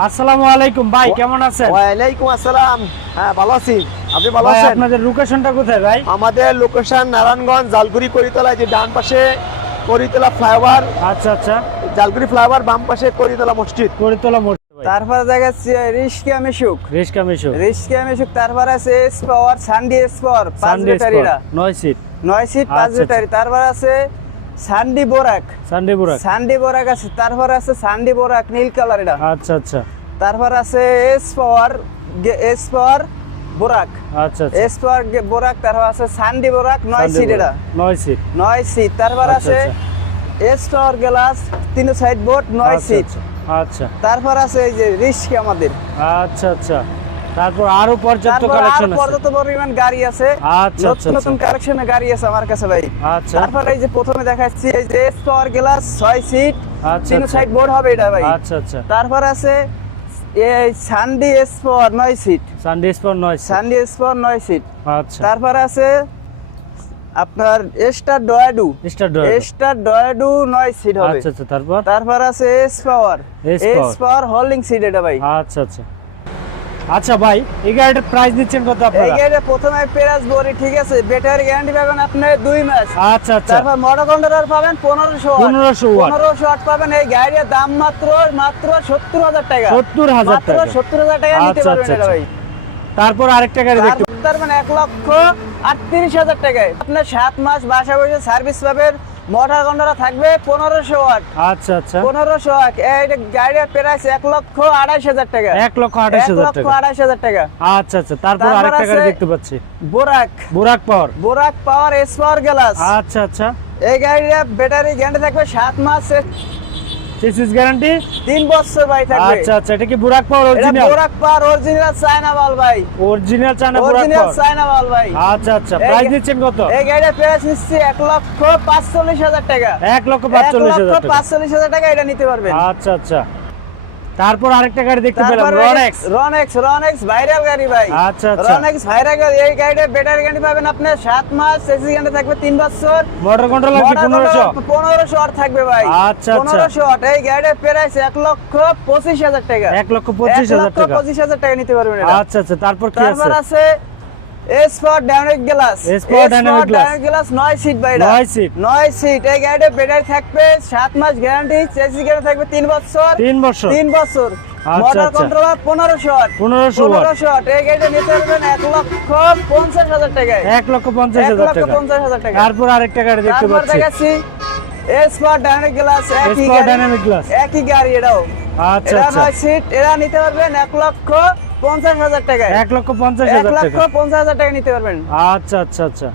আসসালামু আলাইকুম ভাই কেমন আছেন? ওয়ালাইকুম আসসালাম। হ্যাঁ ভালো আছি। আপনি ভালো আছেন? আপনাদের লোকেশনটা কোথায় ভাই? আমাদের লোকেশন নারায়ণগঞ্জ জালগুড়ি করিতলা যে ডান পাশে করিতলা ফ্লাইওভার। আচ্ছা আচ্ছা। জালগুড়ি ফ্লাইওভার বাম পাশে করিতলা মসজিদ। করিতলা মোড় ভাই। তারপরে দেখাচ্ছি রিস্কা মিশুক। রেশকা মিশো রিস্কা মিশুক তারপরে আছে এস পাওয়ার সানডি এস পাওয়ার পাঁচ ব্যাটারিরা। নয় সিট নয় সিট পাঁচ আচ্ছা, ব্যাটারি। তারপরে আছে সানডি বোরাক। সানডে বুরাক। সানডি বোরাক আছে তারপরে আছে সানডি বোরাক নীল কালার এটা। আচ্ছা আচ্ছা। তারপর আছে এস পাওয়ার এস পাওয়ার বোরাক। আচ্ছা আচ্ছা। এস পাওয়ার বোরাক তারপর আছে সানডি বোরাক নয় সিট এটা। নয় সিট নয় সিট তারপর আচ্ছা, আছে এস পাওয়ার গ্লাস তিন সাইড বোর্ড নয় আচ্ছা, সিট আচ্ছা, আচ্ছা। তারপর আছে এই যে রিস্ক আমাদের। আচ্ছা আচ্ছা। তারপর আরও পর্যাপ্ত কালেকশন আছে। পর্যাপ্ত পরিমাণ গাড়ি আছে। আচ্ছা, আচ্ছা, নতুন নতুন কালেকশনের গাড়ি আছে আমার কাছে ভাই। আচ্ছা। তারপর এই যে প্রথমে দেখাচ্ছি এই যে পাওয়ার গ্লাস ছয় সিট আচ্ছা তিন আচ্ছা। সাইড বোর্ড হবে এটা ভাই। আচ্ছা আচ্ছা। তারপর আছে এই সানডি পাওয়ার নয় সিট সানডে স্পট নয় সিট সানডি পাওয়ার নয় সিট আচ্ছা। তারপর আছে আপনার এস্টার ডয়াডু স্টার ড্রাইভ এস্টার ডয়াডু নয় সিট হবে। আচ্ছা আচ্ছা। তারপর? তারপর আছে S power S. Power holding seat এটা ভাই। আচ্ছা আচ্ছা। আচ্ছা ভাই এই গাড়িটার প্রাইস দিচ্ছেন কত আপনারা? এই গাড়িটা প্রথমে পেরাস বড়ি ঠিক আছে? ব্যাটারি গ্যারান্টি পাবেন আপনি দুই মাস। আচ্ছা আচ্ছা। তারপর মোটর কন্ট্রোলার পাবেন পনেরোশো 1500 ওয়াট। পনেরোশো ওয়াট পাবেন। এই গাড়ির দাম মাত্র মাত্র সত্তর হাজার টাকা। 70,000 টাকা। সত্তর হাজার টাকা নিতে আচ্ছা, পারবেন আচ্ছা, এটা ভাই। তারপর আরেকটা গাড়ি দেখতে তারপর তার মানে এক লক্ষ আটত্রিশ হাজার টাকায়। আপনার সাত মাস বাসা বসে সার্ভিস পাবেন। মোটর গন্ডরা থাকবে পনেরোশো ওয়াট। আচ্ছা আচ্ছা। পনেরোশো ওয়াট। এই গাড়ির প্রাইস এক লক্ষ আড়াইশ হাজার টাকা। এক লক্ষ আড়াইশ হাজার লক্ষ টাকা। আড়াইশ হাজার টাকা। আচ্ছা আচ্ছা। তারপর তারপর আরেকটা গাড়ি দেখতে পাচ্ছি। বোরাক। বোরাক পাওয়ার। বোরাক পাওয়ার এস পাওয়ার গ্লাস আচ্ছা আচ্ছা। এই গাড়িটা ব্যাটারি গ্যারান্টি থাকবে সাত মাস চেসিস গ্যারান্টি 3 বছর ভাই থাকবে। আচ্ছা আচ্ছা এটা কি Burak power original Burak power original China মাল ভাই। Original China Burak original China মাল ভাই। আচ্ছা আচ্ছা প্রাইস দিচ্ছেন কত? এই গাড়িটা প্রাইস নিচ্ছি এক লক্ষ পাঁচচল্লিশ হাজার টাকা। এক লক্ষ এক পাঁচচল্লিশ হাজার লক্ষ টাকা। পাঁচচল্লিশ হাজার টাকা এটা নিতে পারবেন। আচ্ছা আচ্ছা। তারপর আরেকটা গাড়ি দেখতে পেলাম রনেক্স রনেক্স রনেক্স ভাইরাল গাড়ি ভাই। আচ্ছা, আচ্ছা। রনেক্স ভাইরাল গাড়ি এই গাড়িটা ব্যাটারি গ্যারান্টি পাবেন আপনি 7 মাস এসি গ্যারান্টি থাকবে 3 বছর। মোটর কন্ট্রোল আছে 1500 1500 আর থাকবে ভাই। আচ্ছা, আচ্ছা। পনেরোশো ওয়াট এই গাড়িতে প্রাইস 1 লক্ষ পঁচিশ হাজার টাকা। 1 লক্ষ 25000 টাকা 1 লক্ষ টাকা। পঁচিশ হাজার টাকা নিতে পারবেন এটা। আচ্ছা আচ্ছা তারপর কি আছে? তারপর আছে for dynamic glass for dynamic glass নয় সিট ভাই এটা। নয় seat। নয় সিট এই গাড়িটা ব্যাটারি থাকবে সাত মাস গ্যারান্টি চেসি গ্যারান্টি থাকবে তিন বছর। তিন বছর। তিন বছর। মোটর। কন্ট্রোলার পনেরোশো ওয়াট 1500 watt। পনেরোশো ওয়াট এই গাড়িটা নিতে পারবেন এক লক্ষ পঞ্চাশ হাজার টাকায়। এক লক্ষ পঞ্চাশ এক হাজার লক্ষ টাকা। পঞ্চাশ হাজার টাকা তারপর আরেকটা গাড়ি দেখতে পাচ্ছি। এস ডাইনামিক গ্লাস একই গাড়ি। dynamic glass। একই গাড়ি এটাও। আচ্ছা আচ্ছা। নয় সিট এরা নিতে পারবেন এক লক্ষ পঞ্চাশ হাজার টাকা এক লক্ষ পঞ্চাশ এক লক্ষ পঞ্চাশ হাজার টাকা নিতে পারবেন। আচ্ছা আচ্ছা আচ্ছা।